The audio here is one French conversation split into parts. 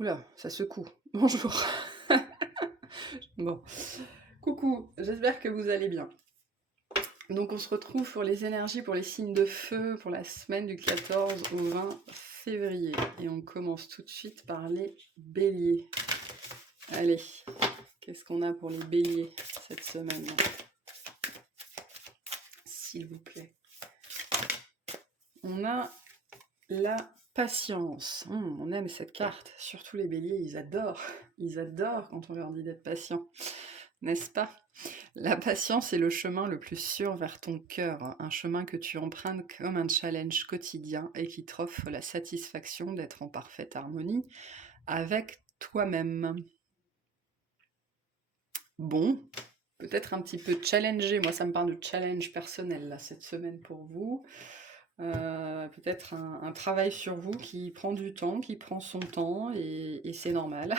Oula, ça secoue. Bonjour. Bon. Coucou, j'espère que vous allez bien. Donc on se retrouve pour les énergies pour les signes de feu pour la semaine du 14 au 20 février. Et on commence tout de suite par les béliers. Allez, qu'est-ce qu'on a pour les béliers cette semaine? S'il vous plaît. On a la patience. On aime cette carte. Surtout les béliers, ils adorent. Ils adorent quand on leur dit d'être patient. N'est-ce pas? La patience est le chemin le plus sûr vers ton cœur, un chemin que tu empruntes comme un challenge quotidien et qui t'offre la satisfaction d'être en parfaite harmonie avec toi-même. Bon, peut-être un petit peu challenger, moi ça me parle de challenge personnel là, cette semaine pour vous. Peut-être un travail sur vous qui prend du temps, qui prend son temps et c'est normal.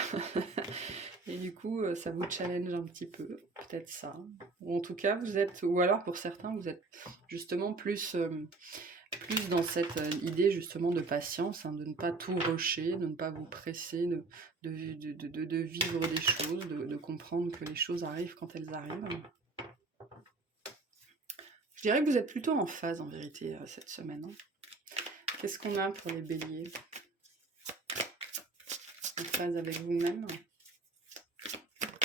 Et du coup, ça vous challenge un petit peu, peut-être ça. Ou en tout cas, vous êtes, ou alors pour certains, vous êtes justement plus dans cette idée justement de patience, hein, de ne pas tout rusher, de ne pas vous presser, de vivre des choses, de comprendre que les choses arrivent quand elles arrivent. Je dirais que vous êtes plutôt en phase en vérité cette semaine. Hein. Qu'est-ce qu'on a pour les béliers? En phase avec vous-même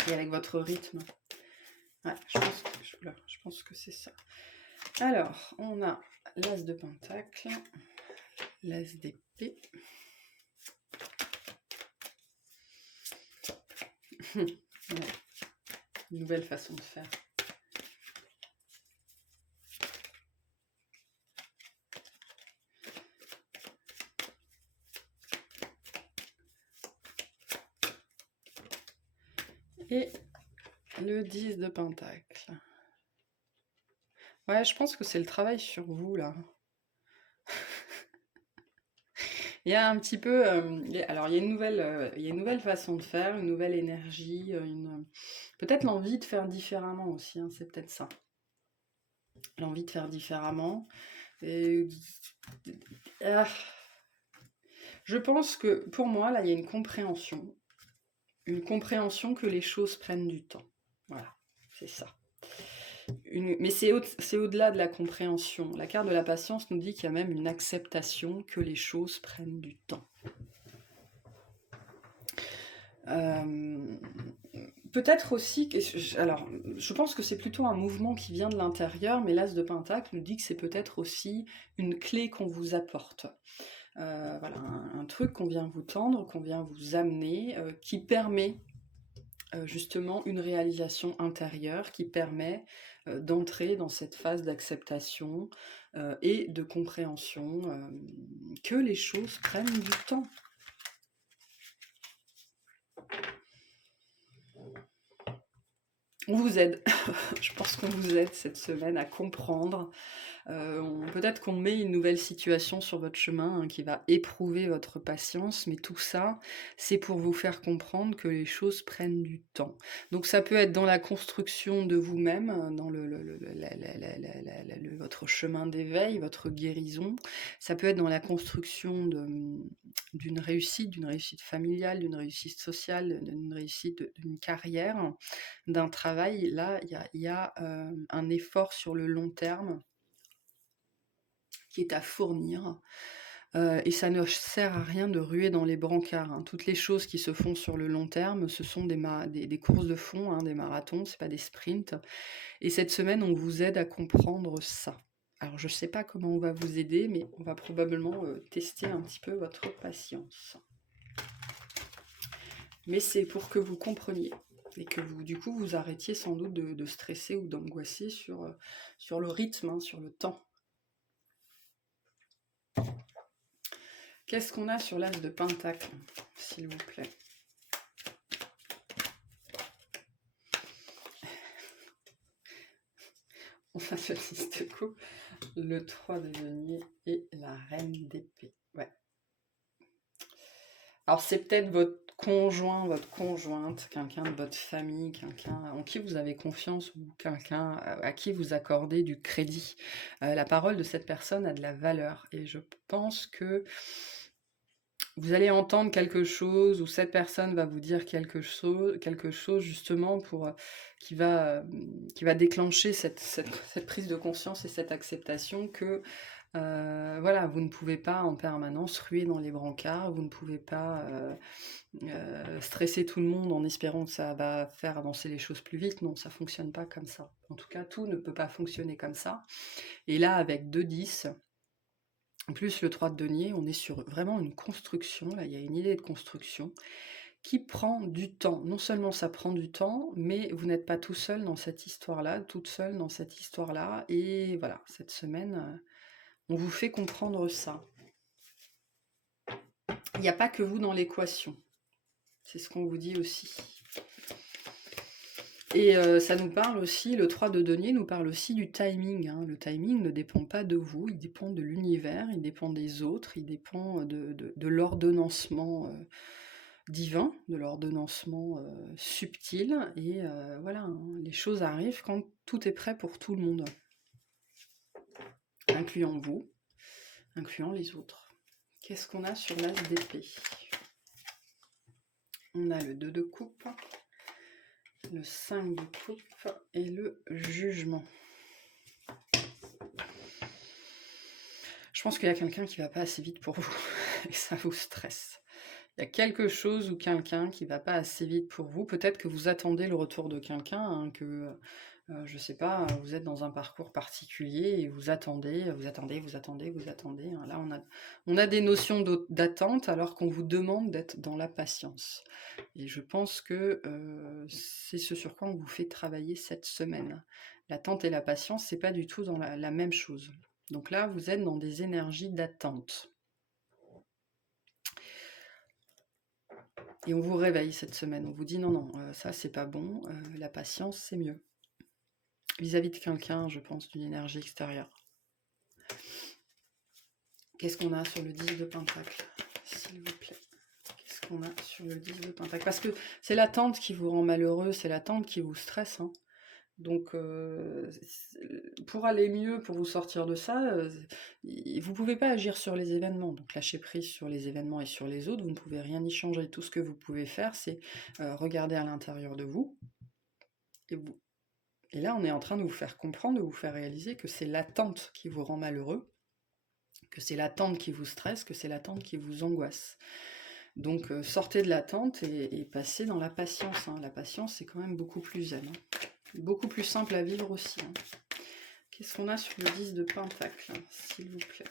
et avec votre rythme. Ouais, je pense que c'est ça. Alors, on a l'as de pentacle, l'as d'épée. Ouais, nouvelle façon de faire. Et le 10 de pentacle. Ouais, je pense que c'est le travail sur vous, là. Il y a un petit peu... alors, il y a une nouvelle façon de faire, une nouvelle énergie, peut-être l'envie de faire différemment aussi, hein, c'est peut-être ça. L'envie de faire différemment. Et... je pense que, pour moi, là, il y a une compréhension que les choses prennent du temps. Voilà, c'est ça. Mais c'est au-delà de la compréhension. La carte de la patience nous dit qu'il y a même une acceptation que les choses prennent du temps. Peut-être aussi, alors je pense que c'est plutôt un mouvement qui vient de l'intérieur, mais l'as de pentacle nous dit que c'est peut-être aussi une clé qu'on vous apporte. Voilà, un truc qu'on vient vous tendre, qu'on vient vous amener, qui permet justement une réalisation intérieure qui permet d'entrer dans cette phase d'acceptation et de compréhension que les choses prennent du temps. On vous aide, je pense qu'on vous aide cette semaine à comprendre. Peut-être qu'on met une nouvelle situation sur votre chemin hein, qui va éprouver votre patience, mais tout ça, c'est pour vous faire comprendre que les choses prennent du temps. Donc ça peut être dans la construction de vous-même, dans votre chemin d'éveil, votre guérison. Ça peut être dans la construction d'une réussite familiale, d'une réussite sociale, d'une réussite d'une carrière, d'un travail. Là, il y a un effort sur le long terme qui est à fournir. Et ça ne sert à rien de ruer dans les brancards. Hein. Toutes les choses qui se font sur le long terme, ce sont des courses de fond, hein, des marathons, c'est pas des sprints. Et cette semaine, on vous aide à comprendre ça. Alors, je ne sais pas comment on va vous aider, mais on va probablement tester un petit peu votre patience. Mais c'est pour que vous compreniez et que vous, du coup, vous arrêtiez sans doute de stresser ou d'angoisser sur le rythme, hein, sur le temps. Qu'est-ce qu'on a sur l'as de pentacle, s'il vous plaît? On a le 10 de coupe, le 3 de denier et la reine d'épée. Ouais. Alors c'est peut-être votre conjoint, votre conjointe, quelqu'un de votre famille, quelqu'un en qui vous avez confiance ou quelqu'un à qui vous accordez du crédit. La parole de cette personne a de la valeur et je pense que vous allez entendre quelque chose ou cette personne va vous dire quelque chose justement qui va déclencher cette prise de conscience et cette acceptation que voilà, vous ne pouvez pas en permanence ruer dans les brancards, vous ne pouvez pas stresser tout le monde en espérant que ça va faire avancer les choses plus vite. Non, ça fonctionne pas comme ça. En tout cas, tout ne peut pas fonctionner comme ça. Et là, avec 2-10, plus le 3 de denier, on est sur vraiment une construction, là, il y a une idée de construction qui prend du temps. Non seulement ça prend du temps, mais vous n'êtes pas tout seul dans cette histoire-là, toute seule dans cette histoire-là. Et voilà, cette semaine, on vous fait comprendre ça. Il n'y a pas que vous dans l'équation. C'est ce qu'on vous dit aussi. Et ça nous parle aussi, le 3 de denier nous parle aussi du timing. Hein. Le timing ne dépend pas de vous, il dépend de l'univers, il dépend des autres, il dépend de l'ordonnancement divin, de l'ordonnancement subtil. Et voilà, hein, les choses arrivent quand tout est prêt pour tout le monde, incluant vous, incluant les autres. Qu'est-ce qu'on a sur l'as d'épée? On a le 2 de coupe, le 5 de coupe et le jugement. Je pense qu'il y a quelqu'un qui va pas assez vite pour vous et ça vous stresse. Il y a quelque chose ou quelqu'un qui va pas assez vite pour vous. Peut-être que vous attendez le retour de quelqu'un, hein, que je sais pas, vous êtes dans un parcours particulier et vous attendez. Hein. Là, on a des notions d'attente alors qu'on vous demande d'être dans la patience. Et je pense que c'est ce sur quoi on vous fait travailler cette semaine. L'attente et la patience, c'est pas du tout dans la même chose. Donc là, vous êtes dans des énergies d'attente. Et on vous réveille cette semaine. On vous dit non, ça c'est pas bon. La patience, c'est mieux. Vis-à-vis de quelqu'un, je pense, d'une énergie extérieure. Qu'est-ce qu'on a sur le 10 de Pentacle, s'il vous plaît? Qu'est-ce qu'on a sur le 10 de Pentacle? Parce que c'est l'attente qui vous rend malheureux, c'est l'attente qui vous stresse. Hein. Donc, pour aller mieux, pour vous sortir de ça, vous ne pouvez pas agir sur les événements. Donc, lâcher prise sur les événements et sur les autres, vous ne pouvez rien y changer. Tout ce que vous pouvez faire, c'est regarder à l'intérieur de vous. Et là, on est en train de vous faire comprendre, de vous faire réaliser que c'est l'attente qui vous rend malheureux, que c'est l'attente qui vous stresse, que c'est l'attente qui vous angoisse. Donc, sortez de l'attente et passez dans la patience. Hein. La patience, c'est quand même beaucoup plus zen. Hein. Beaucoup plus simple à vivre aussi. Hein. Qu'est-ce qu'on a sur le 10 de Pentacle, s'il vous plaît?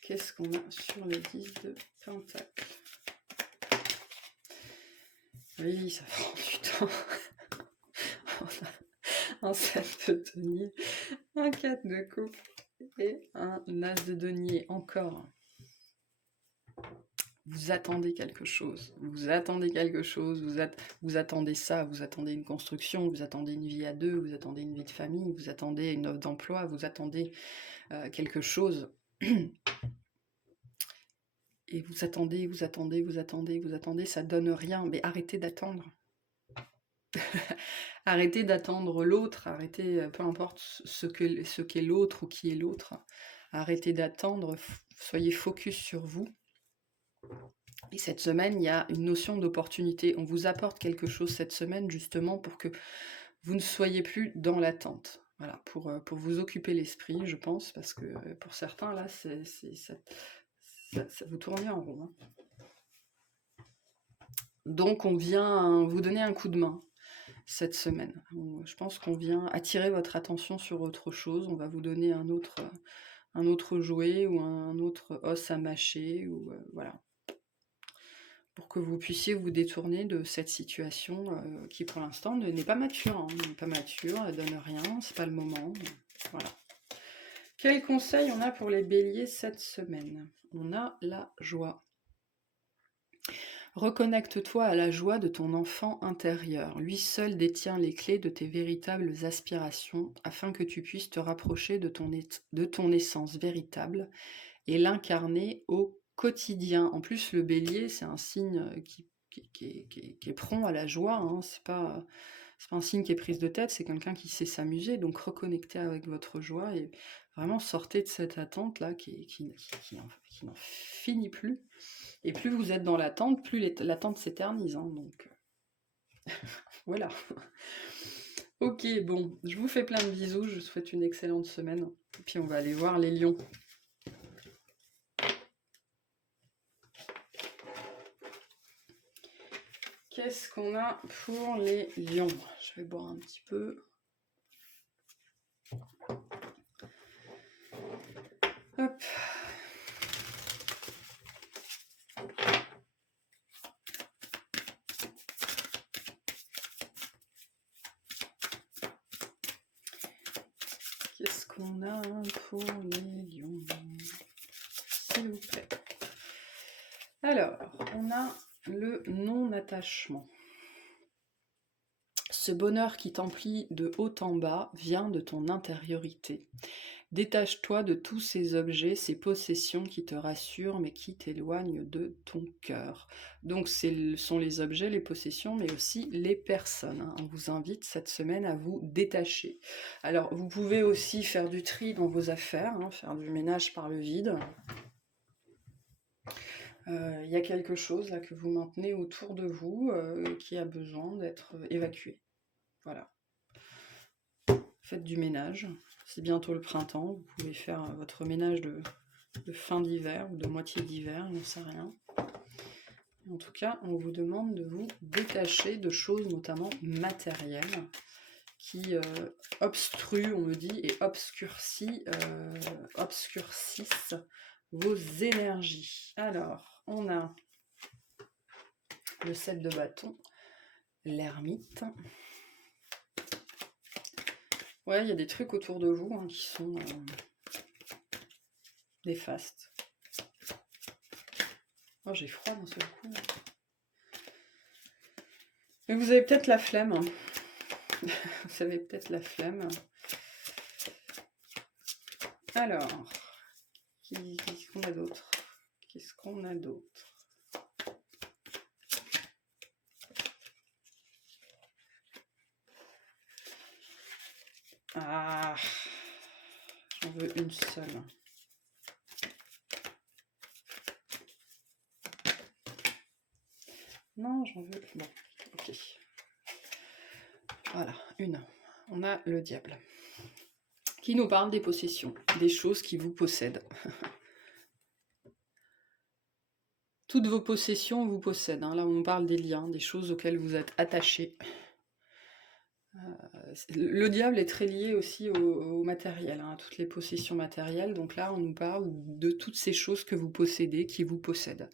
Qu'est-ce qu'on a sur le 10 de Pentacle? Oui, ça prend du temps. On a un 7 de denier, un 4 de coupe et un as de denier encore. Vous attendez quelque chose, vous attendez ça, vous attendez une construction, vous attendez une vie à deux, vous attendez une vie de famille, vous attendez une offre d'emploi, vous attendez quelque chose. Et vous attendez, ça donne rien, mais arrêtez d'attendre. Arrêtez d'attendre l'autre, arrêtez, peu importe ce qu'est l'autre ou qui est l'autre, arrêtez d'attendre, soyez focus sur vous. Et cette semaine, il y a une notion d'opportunité. On vous apporte quelque chose cette semaine justement pour que vous ne soyez plus dans l'attente. Voilà, pour vous occuper l'esprit, je pense, parce que pour certains, là, ça vous tournez en rond. Hein. Donc, on vient vous donner un coup de main cette semaine. Je pense qu'on vient attirer votre attention sur autre chose. On va vous donner un autre jouet ou un autre os à mâcher, ou voilà, pour que vous puissiez vous détourner de cette situation qui pour l'instant n'est pas mature. Hein, n'est pas mature, elle donne rien, c'est pas le moment. Voilà. Quels conseils on a pour les béliers cette semaine? On a la joie. Reconnecte-toi à la joie de ton enfant intérieur. Lui seul détient les clés de tes véritables aspirations afin que tu puisses te rapprocher de ton essence véritable et l'incarner au quotidien. En plus, le bélier, c'est un signe qui est prompt à la joie. Hein. C'est pas un signe qui est prise de tête, c'est quelqu'un qui sait s'amuser. Donc reconnectez avec votre joie et Vraiment, sortez de cette attente-là qui n'en finit plus. Et plus vous êtes dans l'attente, plus l'attente s'éternise. Hein, donc, voilà. Ok, bon, je vous fais plein de bisous. Je vous souhaite une excellente semaine. Et puis, on va aller voir les lions. Qu'est-ce qu'on a pour les lions? Je vais boire un petit peu. Hop. Qu'est-ce qu'on a pour les lions? S'il vous plaît. Alors, on a le non-attachement. Ce bonheur qui t'emplit de haut en bas vient de ton intériorité. Détache-toi de tous ces objets, ces possessions qui te rassurent mais qui t'éloignent de ton cœur. Donc ce sont les objets, les possessions, mais aussi les personnes. Hein. On vous invite cette semaine à vous détacher. Alors vous pouvez aussi faire du tri dans vos affaires, hein, faire du ménage par le vide. Il y a quelque chose là que vous maintenez autour de vous qui a besoin d'être évacué. Voilà. Faites du ménage. C'est bientôt le printemps. Vous pouvez faire votre ménage de fin d'hiver ou de moitié d'hiver, on ne sait rien. En tout cas, on vous demande de vous détacher de choses notamment matérielles qui obstruent, on me dit, et obscurcissent vos énergies. Alors, on a le 7 de bâton, l'ermite. Ouais, il y a des trucs autour de vous hein, qui sont néfastes. Oh, j'ai froid d'un seul coup. Mais vous avez peut-être la flemme. Hein. Vous avez peut-être la flemme. Alors, qu'est-ce qu'on a d'autre? Qu'est-ce qu'on a d'autre? Ah, j'en veux une seule. Non, j'en veux... Bon, ok. Voilà, une. On a le diable. Qui nous parle des possessions, des choses qui vous possèdent. Toutes vos possessions vous possèdent. Hein. Là, on parle des liens, des choses auxquelles vous êtes attachés. Le diable est très lié aussi au matériel, hein, à toutes les possessions matérielles. Donc là, on nous parle de toutes ces choses que vous possédez, qui vous possèdent.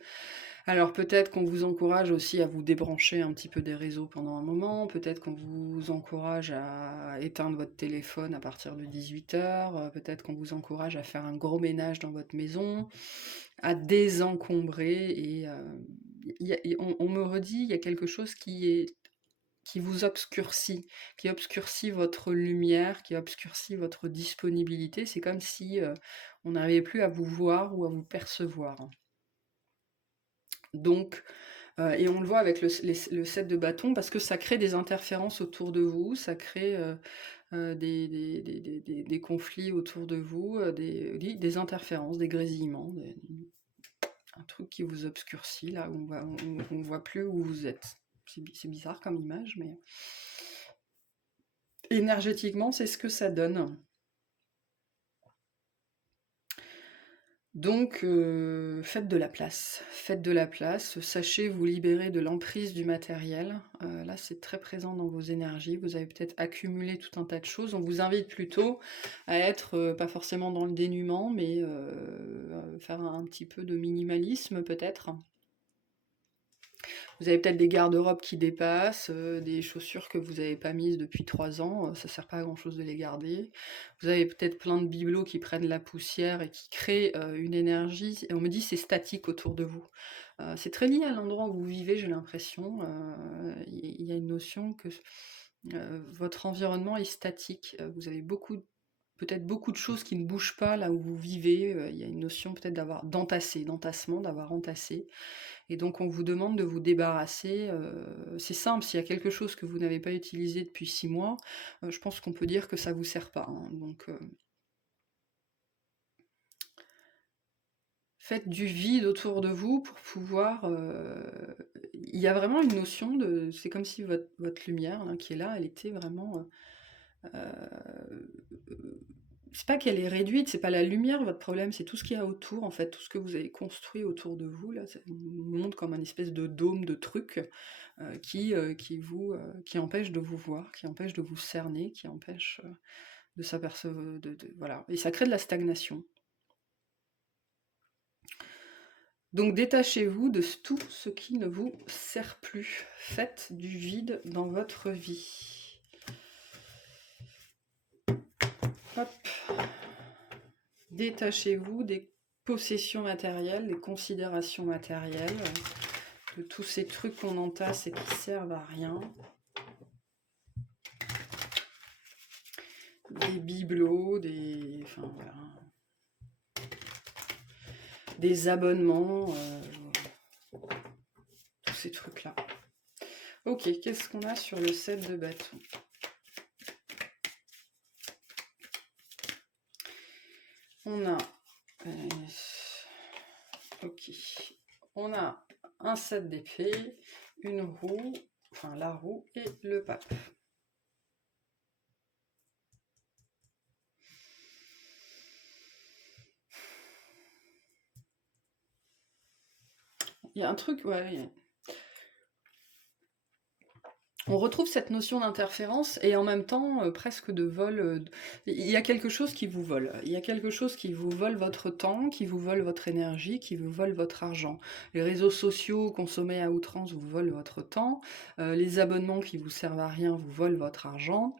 Alors peut-être qu'on vous encourage aussi à vous débrancher un petit peu des réseaux pendant un moment, peut-être qu'on vous encourage à éteindre votre téléphone à partir de 18h, peut-être qu'on vous encourage à faire un gros ménage dans votre maison, à désencombrer, et on me redit, il y a quelque chose qui vous obscurcit, qui obscurcit votre lumière, qui obscurcit votre disponibilité. C'est comme si on n'arrivait plus à vous voir ou à vous percevoir. Donc, et on le voit avec le 7 de bâton, parce que ça crée des interférences autour de vous, ça crée des conflits autour de vous, des interférences, des grésillements, un truc qui vous obscurcit, là, où on ne voit plus où vous êtes. C'est bizarre comme image, mais énergétiquement, c'est ce que ça donne. Donc, faites de la place. Faites de la place. Sachez vous libérer de l'emprise du matériel. Là, c'est très présent dans vos énergies. Vous avez peut-être accumulé tout un tas de choses. On vous invite plutôt à être, pas forcément dans le dénuement, mais faire un petit peu de minimalisme peut-être. Vous avez peut-être des garde-robes qui dépassent, des chaussures que vous n'avez pas mises depuis 3 ans, ça ne sert pas à grand-chose de les garder. Vous avez peut-être plein de bibelots qui prennent la poussière et qui créent une énergie, et on me dit c'est statique autour de vous. C'est très lié à l'endroit où vous vivez, j'ai l'impression. Il y a une notion que votre environnement est statique. Vous avez peut-être beaucoup de choses qui ne bougent pas là où vous vivez. Il y a une notion peut-être d'entassement, d'avoir entassé. Et donc on vous demande de vous débarrasser. C'est simple, s'il y a quelque chose que vous n'avez pas utilisé depuis 6 mois, je pense qu'on peut dire que ça ne vous sert pas. Hein. Donc faites du vide autour de vous pour pouvoir... il y a vraiment une notion de... C'est comme si votre lumière là, qui est là, elle était vraiment... c'est pas qu'elle est réduite, c'est pas la lumière votre problème, c'est tout ce qu'il y a autour, en fait, tout ce que vous avez construit autour de vous, là, ça vous montre comme un espèce de dôme de trucs qui empêche de vous voir, qui empêche de vous cerner, qui empêche de s'apercevoir, voilà, et ça crée de la stagnation. Donc détachez-vous de tout ce qui ne vous sert plus. Faites du vide dans votre vie. Hop. Détachez-vous des possessions matérielles, des considérations matérielles, de tous ces trucs qu'on entasse et qui servent à rien. Des bibelots, enfin, voilà. Des abonnements, tous ces trucs-là. Ok, qu'est-ce qu'on a sur le 7 de bâton? On a... ok. On a un 7 d'épée, une roue, enfin la roue et le pape. Il y a un truc, ouais. On retrouve cette notion d'interférence et en même temps presque de vol. Il y a quelque chose qui vous vole. Il y a quelque chose qui vous vole votre temps, qui vous vole votre énergie, qui vous vole votre argent. Les réseaux sociaux consommés à outrance vous volent votre temps. Les abonnements qui vous servent à rien vous volent votre argent.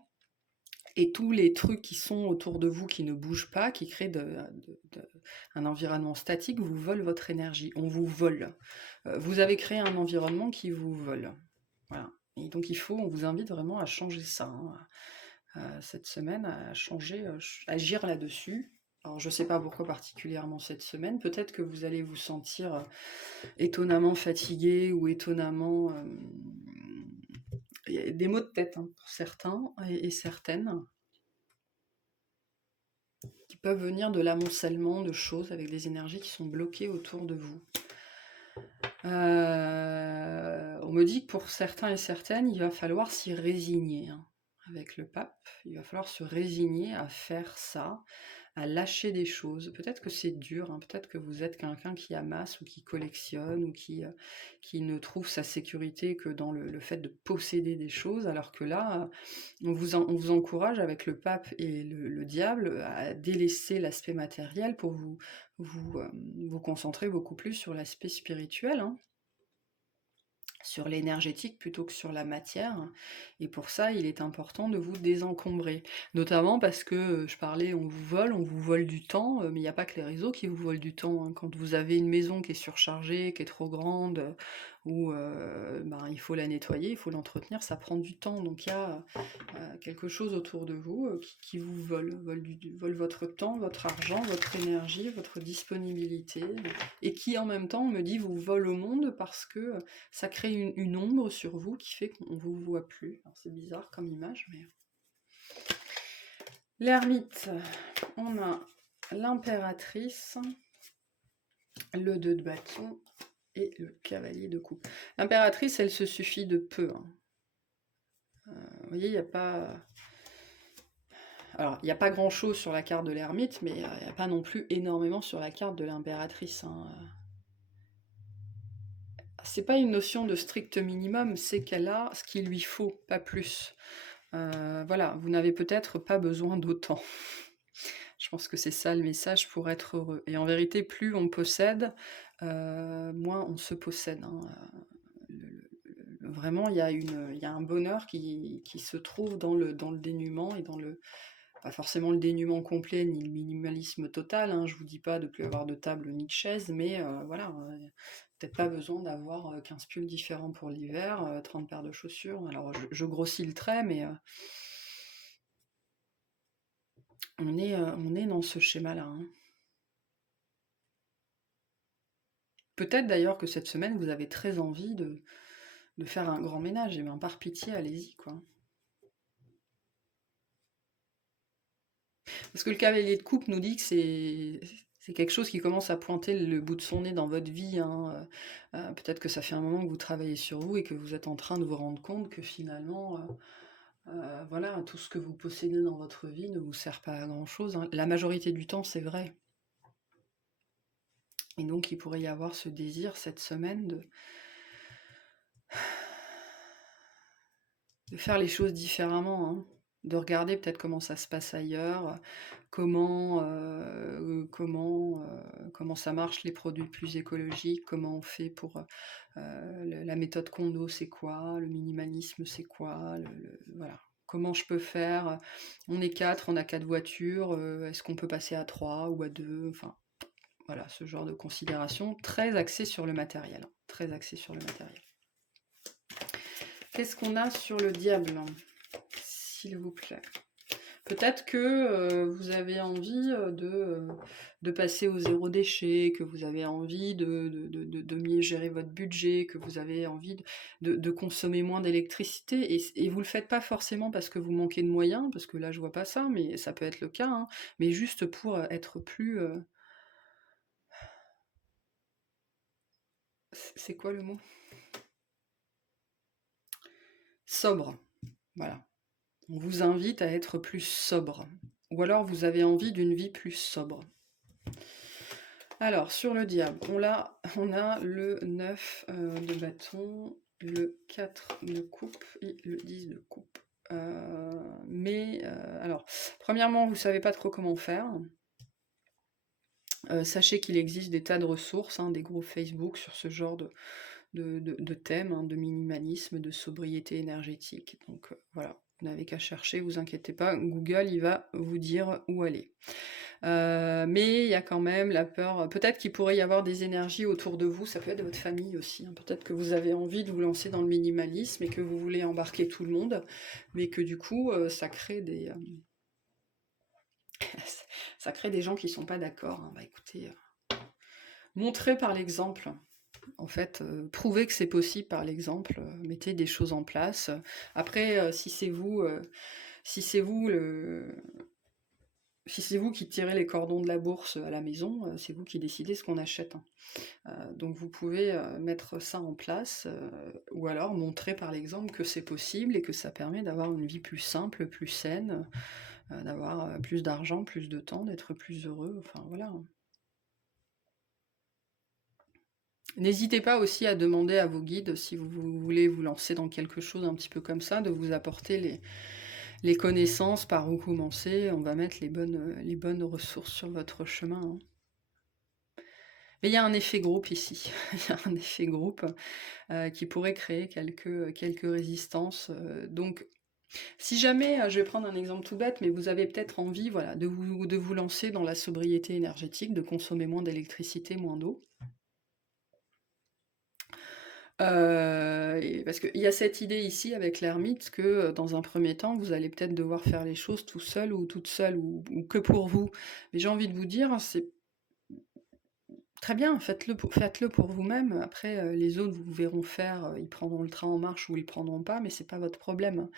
Et tous les trucs qui sont autour de vous, qui ne bougent pas, qui créent un environnement statique, vous volent votre énergie. On vous vole. Vous avez créé un environnement qui vous vole. Voilà. Et donc on vous invite vraiment à changer ça, hein, cette semaine, à changer, agir là-dessus. Alors je ne sais pas pourquoi particulièrement cette semaine, peut-être que vous allez vous sentir étonnamment fatigué ou étonnamment... il y a des maux de tête hein, pour certains et certaines, qui peuvent venir de l'amoncellement de choses avec des énergies qui sont bloquées autour de vous. On me dit que pour certains et certaines, il va falloir s'y résigner. Hein. Avec le pape, il va falloir se résigner à faire ça, à lâcher des choses. Peut-être que c'est dur, hein, peut-être que vous êtes quelqu'un qui amasse ou qui collectionne ou qui ne trouve sa sécurité que dans le fait de posséder des choses, alors que là, on vous encourage avec le pape et le diable à délaisser l'aspect matériel pour vous concentrer beaucoup plus sur l'aspect spirituel, hein, sur l'énergétique plutôt que sur la matière. Et pour ça, il est important de vous désencombrer. Notamment parce que, je parlais, on vous vole du temps, mais il n'y a pas que les réseaux qui vous volent du temps. Hein. Quand vous avez une maison qui est surchargée, qui est trop grande, où il faut la nettoyer, il faut l'entretenir, ça prend du temps. Donc il y a quelque chose autour de vous qui vous vole votre temps, votre argent, votre énergie, votre disponibilité, et qui en même temps, on me dit, vous vole au monde parce que ça crée une ombre sur vous qui fait qu'on ne vous voit plus. Alors c'est bizarre comme image, mais... L'ermite, on a l'impératrice, le 2 de bâton et le cavalier de coupe. L'impératrice, elle se suffit de peu. Hein. Vous voyez, il n'y a pas... Alors, il n'y a pas grand-chose sur la carte de l'ermite, mais il n'y a pas non plus énormément sur la carte de l'impératrice. Hein. C'est pas une notion de strict minimum, c'est qu'elle a ce qu'il lui faut, pas plus. Voilà, vous n'avez peut-être pas besoin d'autant. Je pense que c'est ça le message pour être heureux. Et en vérité, plus on possède, moins on se possède. Hein. Vraiment, il y a un bonheur qui se trouve dans le dénuement et dans le... Pas forcément le dénuement complet ni le minimalisme total, hein, je vous dis pas de plus avoir de table ni de chaise, mais voilà, peut-être pas besoin d'avoir 15 pulls différents pour l'hiver, 30 paires de chaussures. Alors je grossis le trait, mais on est dans ce schéma-là. Hein. Peut-être d'ailleurs que cette semaine, vous avez très envie de faire un grand ménage, et bien par pitié, allez-y, quoi. Parce que le cavalier de coupe nous dit que C'est quelque chose qui commence à pointer le bout de son nez dans votre vie, hein, peut-être que ça fait un moment que vous travaillez sur vous et que vous êtes en train de vous rendre compte que finalement, voilà, tout ce que vous possédez dans votre vie ne vous sert pas à grand-chose, hein. La majorité du temps, c'est vrai. Et donc il pourrait y avoir ce désir cette semaine de faire les choses différemment, hein. De regarder peut-être comment ça se passe ailleurs, comment ça marche les produits plus écologiques, comment on fait pour la méthode Kondo, c'est quoi, le minimalisme, c'est quoi, voilà. Comment je peux faire? On est quatre, on a quatre voitures, est-ce qu'on peut passer à trois ou à deux? Enfin, voilà, ce genre de considération très axée sur le matériel, hein, très axée sur le matériel. Qu'est-ce qu'on a sur le diable, s'il vous plaît? Peut-être que vous avez envie de passer au zéro déchet, que vous avez envie de mieux gérer votre budget, que vous avez envie de consommer moins d'électricité, et vous le faites pas forcément parce que vous manquez de moyens, parce que là je vois pas ça, mais ça peut être le cas, hein, mais juste pour être plus... c'est quoi le mot? Sobre, voilà. On vous invite à être plus sobre. Ou alors vous avez envie d'une vie plus sobre. Alors, sur le diable, on a le 9 de bâton, le 4 de coupe et le 10 de coupe. Alors, premièrement, vous ne savez pas trop comment faire. Sachez qu'il existe des tas de ressources, hein, des groupes Facebook sur ce genre de thèmes, hein, de minimalisme, de sobriété énergétique. Donc voilà, vous n'avez qu'à chercher, vous inquiétez pas, Google, il va vous dire où aller. Mais il y a quand même la peur, peut-être qu'il pourrait y avoir des énergies autour de vous, ça peut être de votre famille aussi, hein. Peut-être que vous avez envie de vous lancer dans le minimalisme et que vous voulez embarquer tout le monde, mais que du coup, ça crée des... ça crée des gens qui sont pas d'accord, hein. Bah écoutez, montrez par l'exemple. En fait, prouvez que c'est possible par l'exemple, mettez des choses en place. Après, si c'est vous qui tirez les cordons de la bourse à la maison, c'est vous qui décidez ce qu'on achète, hein. Donc vous pouvez mettre ça en place, ou alors montrer par l'exemple que c'est possible et que ça permet d'avoir une vie plus simple, plus saine, d'avoir plus d'argent, plus de temps, d'être plus heureux, enfin voilà. N'hésitez pas aussi à demander à vos guides, si vous voulez vous lancer dans quelque chose un petit peu comme ça, de vous apporter les connaissances, par où commencer. On va mettre les bonnes ressources sur votre chemin, hein. Mais il y a un effet groupe ici. Il y a un effet groupe qui pourrait créer quelques résistances. Donc, si jamais, je vais prendre un exemple tout bête, mais vous avez peut-être envie, voilà, de vous lancer dans la sobriété énergétique, de consommer moins d'électricité, moins d'eau. Parce qu'il y a cette idée ici avec l'ermite que, dans un premier temps, vous allez peut-être devoir faire les choses tout seul ou toute seule ou que pour vous. Mais j'ai envie de vous dire, c'est très bien, faites-le pour vous-même. Après, les autres vous verront faire, ils prendront le train en marche ou ils le prendront pas, mais c'est pas votre problème.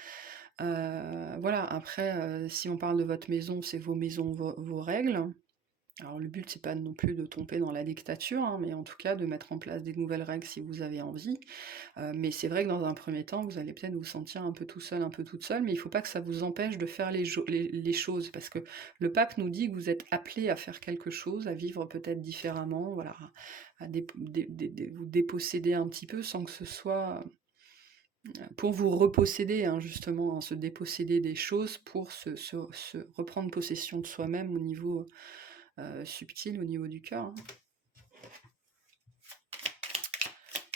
Voilà, après, si on parle de votre maison, c'est vos maisons, vos règles. Alors le but, c'est pas non plus de tomber dans la dictature, hein, mais en tout cas de mettre en place des nouvelles règles si vous avez envie. Mais c'est vrai que dans un premier temps, vous allez peut-être vous sentir un peu tout seul, un peu toute seule, mais il faut pas que ça vous empêche de faire les choses, parce que le pape nous dit que vous êtes appelés à faire quelque chose, à vivre peut-être différemment, voilà, à vous déposséder un petit peu sans que ce soit pour vous reposséder, hein, justement, hein, se déposséder des choses pour se reprendre possession de soi-même au niveau subtil, au niveau du cœur, hein.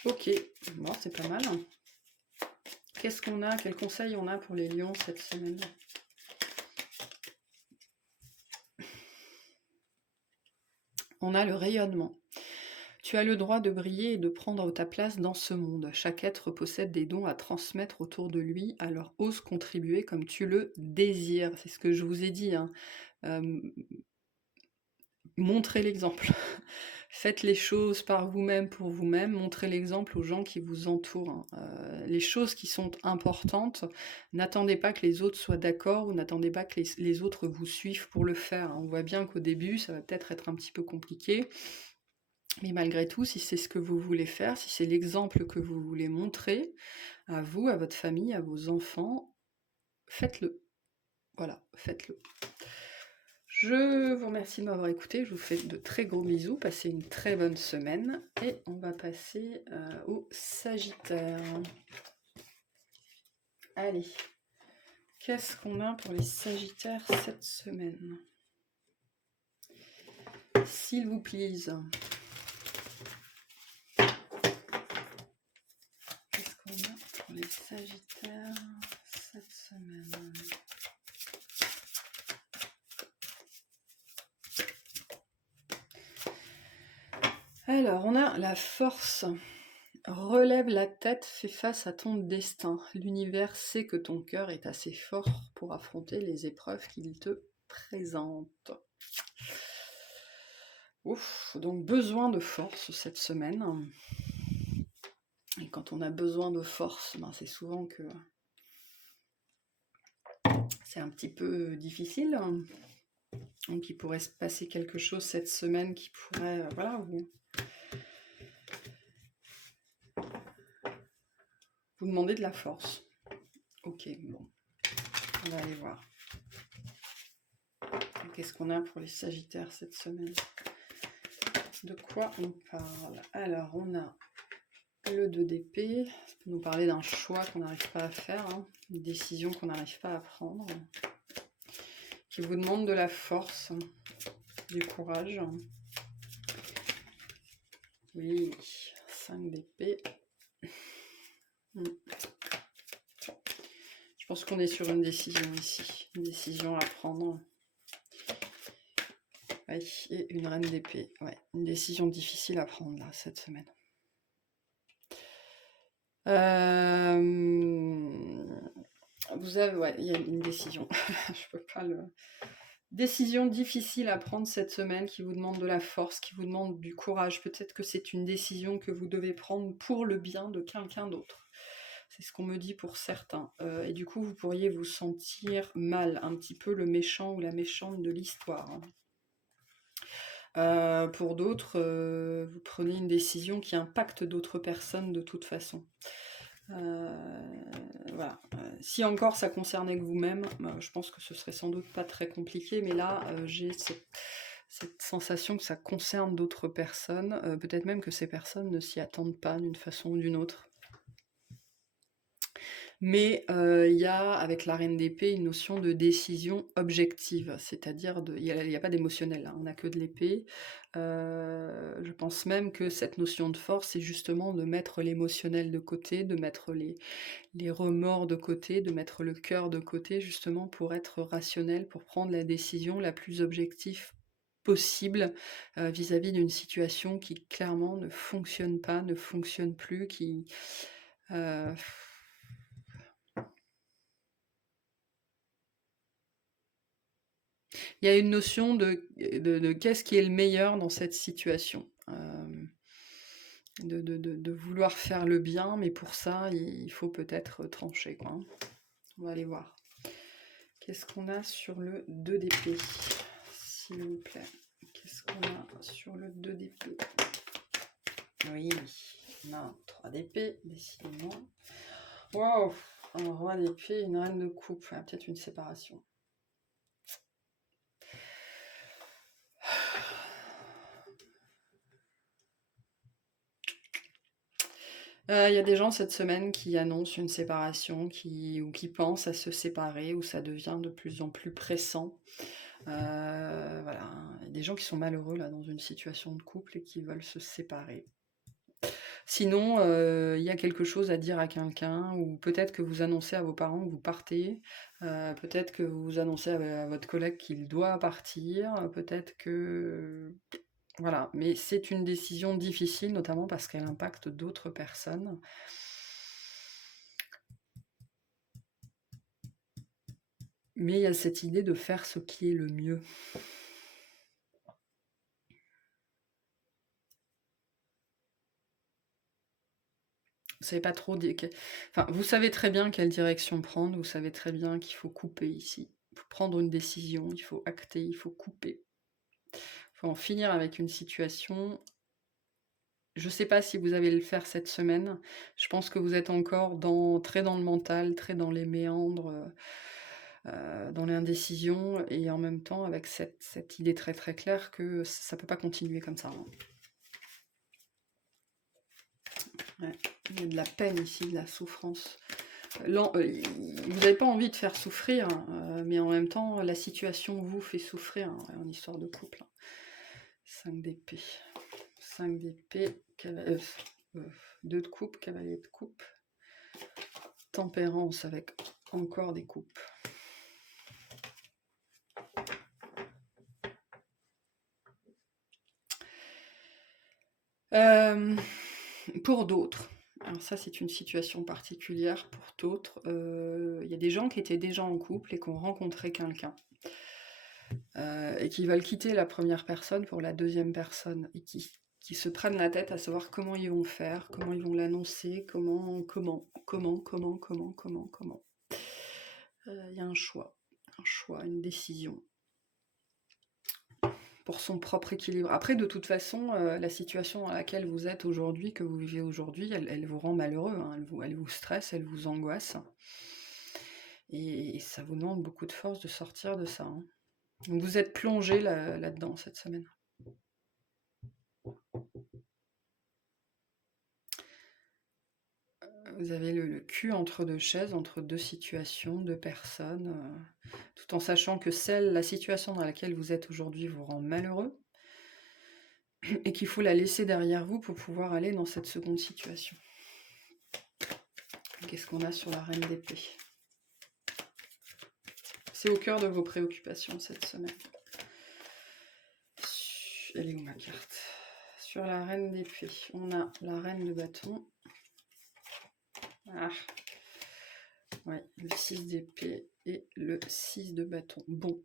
Ok, bon, c'est pas mal. Qu'est-ce qu'on a? Quels conseils on a pour les lions cette semaine? On a le rayonnement. Tu as le droit de briller et de prendre ta place dans ce monde. Chaque être possède des dons à transmettre autour de lui, alors ose contribuer comme tu le désires. C'est ce que je vous ai dit, hein. montrez l'exemple. Faites les choses par vous-même, pour vous-même, montrez l'exemple aux gens qui vous entourent. Les choses qui sont importantes, n'attendez pas que les autres soient d'accord ou n'attendez pas que les autres vous suivent pour le faire. On voit bien qu'au début, ça va peut-être être un petit peu compliqué, mais malgré tout, si c'est ce que vous voulez faire, si c'est l'exemple que vous voulez montrer à vous, à votre famille, à vos enfants, faites-le. Voilà, faites-le. Je vous remercie de m'avoir écouté, je vous fais de très gros bisous, passez une très bonne semaine et on va passer au Sagittaire. Allez, qu'est-ce qu'on a pour les Sagittaires cette semaine? S'il vous plaît. Qu'est-ce qu'on a pour les Sagittaires cette semaine? Alors, on a la force. Relève la tête, fais face à ton destin. L'univers sait que ton cœur est assez fort pour affronter les épreuves qu'il te présente. Ouf, donc besoin de force cette semaine. Et quand on a besoin de force, ben c'est souvent que c'est un petit peu difficile. Donc il pourrait se passer quelque chose cette semaine qui pourrait, voilà, vous demander de la force. Ok, bon, on va aller voir. Qu'est-ce qu'on a pour les Sagittaires cette semaine? De quoi on parle? Alors, on a le 2 d'épée. Ça peut nous parler d'un choix qu'on n'arrive pas à faire, une décision qu'on n'arrive pas à prendre, qui vous demande de la force, du courage. Oui, 5 d'épée. Je pense qu'on est sur une décision ici, une décision à prendre. Oui, et une reine d'épée. Ouais, une décision difficile à prendre là cette semaine. Vous avez, ouais, il y a une décision. Je peux pas le. Décision difficile à prendre cette semaine qui vous demande de la force, qui vous demande du courage. Peut-être que c'est une décision que vous devez prendre pour le bien de quelqu'un d'autre. C'est ce qu'on me dit pour certains. Et du coup, vous pourriez vous sentir mal, un petit peu le méchant ou la méchante de l'histoire. Pour d'autres, vous prenez une décision qui impacte d'autres personnes de toute façon. Voilà. Si encore ça concernait que vous-même, je pense que ce serait sans doute pas très compliqué, mais là, j'ai cette sensation que ça concerne d'autres personnes, peut-être même que ces personnes ne s'y attendent pas d'une façon ou d'une autre. Mais il y a, avec la reine d'épée, une notion de décision objective, c'est-à-dire il n'y a pas d'émotionnel, on n'a que de l'épée. Je pense même que cette notion de force, c'est justement de mettre l'émotionnel de côté, de mettre les remords de côté, de mettre le cœur de côté, justement pour être rationnel, pour prendre la décision la plus objective possible vis-à-vis d'une situation qui clairement ne fonctionne pas, ne fonctionne plus, qui... Il y a une notion de qu'est-ce qui est le meilleur dans cette situation. De vouloir faire le bien, mais pour ça, il faut peut-être trancher, quoi. On va aller voir. Qu'est-ce qu'on a sur le 2 d'épée, s'il vous plaît? Qu'est-ce qu'on a sur le 2 d'épée? Oui, on a un 3 d'épée, décidément. Wow, un roi d'épée, une reine de coupe. Peut-être une séparation. Il y a des gens cette semaine qui annoncent une séparation, ou qui pensent à se séparer, où ça devient de plus en plus pressant. Voilà, il y a des gens qui sont malheureux là dans une situation de couple et qui veulent se séparer. Sinon, il y a quelque chose à dire à quelqu'un, ou peut-être que vous annoncez à vos parents que vous partez, peut-être que vous annoncez à votre collègue qu'il doit partir, peut-être que... Voilà, mais c'est une décision difficile, notamment parce qu'elle impacte d'autres personnes. Mais il y a cette idée de faire ce qui est le mieux. Vous savez pas trop enfin, vous savez très bien quelle direction prendre, vous savez très bien qu'il faut couper ici. Il faut prendre une décision, il faut acter, il faut couper. Il faut en finir avec une situation. Je sais pas si vous allez le faire cette semaine. Je pense que vous êtes encore très dans le mental, très dans les méandres, dans l'indécision et en même temps avec cette idée très, très claire que ça peut pas continuer comme ça, hein. Ouais, il y a de la peine ici, de la souffrance. Vous n'avez pas envie de faire souffrir, mais en même temps, la situation vous fait souffrir, hein, en histoire de couple, hein. 5 d'épée. 5 d'épée, 2 de coupe, cavalier de coupe. Tempérance avec encore des coupes. Pour d'autres, alors ça c'est une situation particulière pour d'autres, il y a des gens qui étaient déjà en couple et qui ont rencontré quelqu'un, et qui veulent quitter la première personne pour la deuxième personne, et qui se prennent la tête à savoir comment ils vont faire, comment ils vont l'annoncer, comment. Il y a un choix, une décision pour son propre équilibre. Après, de toute façon, la situation dans laquelle vous êtes aujourd'hui, que vous vivez aujourd'hui, elle vous rend malheureux, hein, elle vous stresse, elle vous angoisse. Et ça vous demande beaucoup de force de sortir de ça, hein. Donc vous êtes plongé là-dedans cette semaine. Vous avez le cul entre deux chaises, entre deux situations, deux personnes, tout en sachant que la situation dans laquelle vous êtes aujourd'hui vous rend malheureux, et qu'il faut la laisser derrière vous pour pouvoir aller dans cette seconde situation. Qu'est-ce qu'on a sur la reine d'épée? C'est au cœur de vos préoccupations cette semaine. Elle est où ma carte? Sur la reine d'épée, on a la reine de bâton. Ah, ouais, le 6 d'épée et le 6 de bâton. Bon,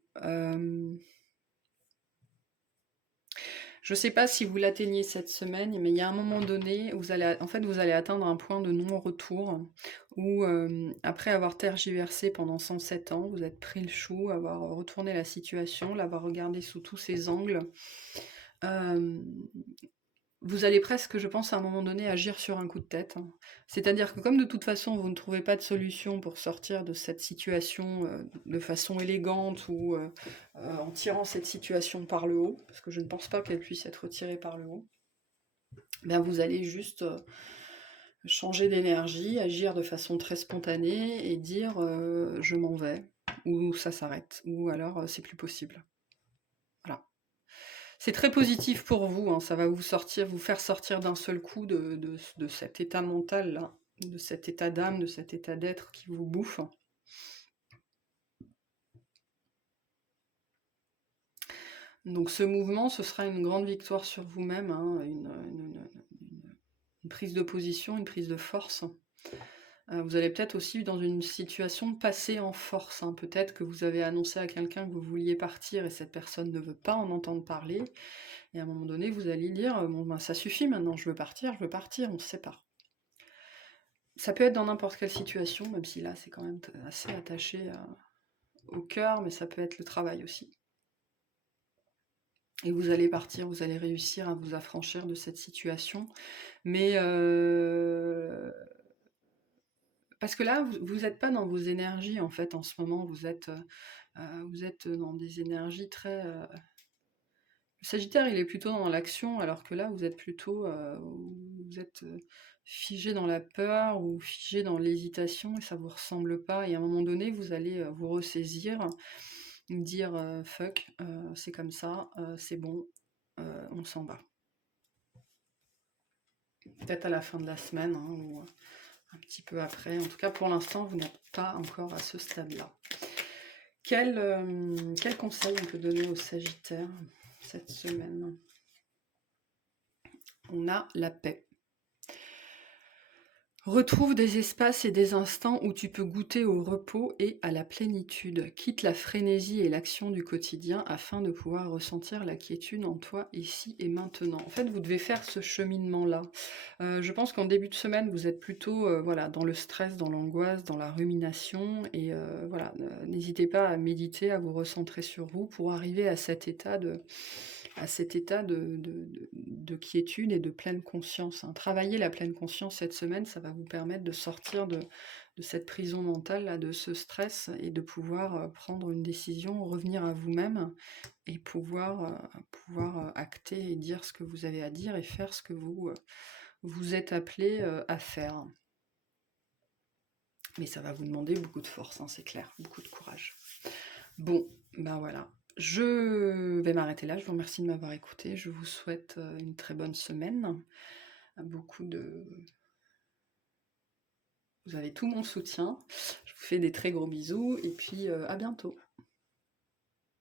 je ne sais pas si vous l'atteignez cette semaine, mais il y a un moment donné, vous allez atteindre un point de non-retour où, après avoir tergiversé pendant 107 ans, vous êtes pris le chou, avoir retourné la situation, l'avoir regardée sous tous ses angles. Vous allez presque, je pense, à un moment donné, agir sur un coup de tête, hein. C'est-à-dire que comme de toute façon, vous ne trouvez pas de solution pour sortir de cette situation de façon élégante ou en tirant cette situation par le haut, parce que je ne pense pas qu'elle puisse être tirée par le haut, ben vous allez juste changer d'énergie, agir de façon très spontanée et dire je m'en vais, ou ça s'arrête, ou alors c'est plus possible. Voilà. C'est très positif pour vous, hein, ça va vous faire sortir d'un seul coup de cet état mental là, de cet état d'âme, de cet état d'être qui vous bouffe. Donc ce mouvement, ce sera une grande victoire sur vous-même, hein, une prise de position, une prise de force. Vous allez peut-être aussi dans une situation passer en force, hein. Peut-être que vous avez annoncé à quelqu'un que vous vouliez partir et cette personne ne veut pas en entendre parler. Et à un moment donné, vous allez dire bon ben ça suffit maintenant, je veux partir, on se sépare. Ça peut être dans n'importe quelle situation, même si là c'est quand même assez attaché au cœur, mais ça peut être le travail aussi. Et vous allez partir, vous allez réussir à vous affranchir de cette situation. Mais parce que là, vous n'êtes pas dans vos énergies en fait en ce moment, vous êtes dans des énergies très. Le Sagittaire, il est plutôt dans l'action, alors que là, vous êtes plutôt figé dans la peur ou figé dans l'hésitation et ça vous ressemble pas. Et à un moment donné, vous allez vous ressaisir, dire fuck, c'est comme ça, c'est bon, on s'en va. Peut-être à la fin de la semaine, hein, ou un petit peu après. En tout cas, pour l'instant, vous n'êtes pas encore à ce stade-là. Quel conseil on peut donner aux Sagittaires cette semaine? On a la paix. Retrouve des espaces et des instants où tu peux goûter au repos et à la plénitude. Quitte la frénésie et l'action du quotidien afin de pouvoir ressentir la quiétude en toi ici et maintenant. En fait, vous devez faire ce cheminement-là. Je pense qu'en début de semaine, vous êtes plutôt voilà, dans le stress, dans l'angoisse, dans la rumination. Et voilà, n'hésitez pas à méditer, à vous recentrer sur vous pour arriver à cet état de quiétude et de pleine conscience, hein. Travailler la pleine conscience cette semaine, ça va vous permettre de sortir de cette prison mentale, là, de ce stress, et de pouvoir prendre une décision, revenir à vous-même et pouvoir acter et dire ce que vous avez à dire et faire ce que vous êtes appelé à faire. Mais ça va vous demander beaucoup de force, hein, c'est clair, beaucoup de courage. Bon, ben voilà. Je vais m'arrêter là. Je vous remercie de m'avoir écouté. Je vous souhaite une très bonne semaine. Beaucoup de... Vous avez tout mon soutien. Je vous fais des très gros bisous et puis à bientôt.